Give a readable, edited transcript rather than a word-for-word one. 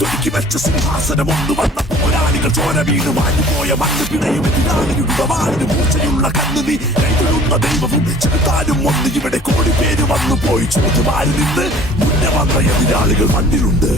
കാത്തൊരുക്കി വെച്ച സിംഹാസനം ഒന്ന് വന്ന പോരാളികൾ ചോര വീണ് മാഞ്ഞുപോയ മണ്ണ് പിഴയും എതിരാളിയുടെ വാളിന് മൂർച്ചയുള്ള കണ്ണ് നീ കൈതൊഴുന്ന ദൈവവും ചെറുത്താനും ഒന്ന് ഇവിടെ കോടി പേര് വന്നു പോയി ചോദ്യമാരി നിന്ന് മുന്നേ വന്ന എതിരാളികൾ മണ്ണിലുണ്ട്.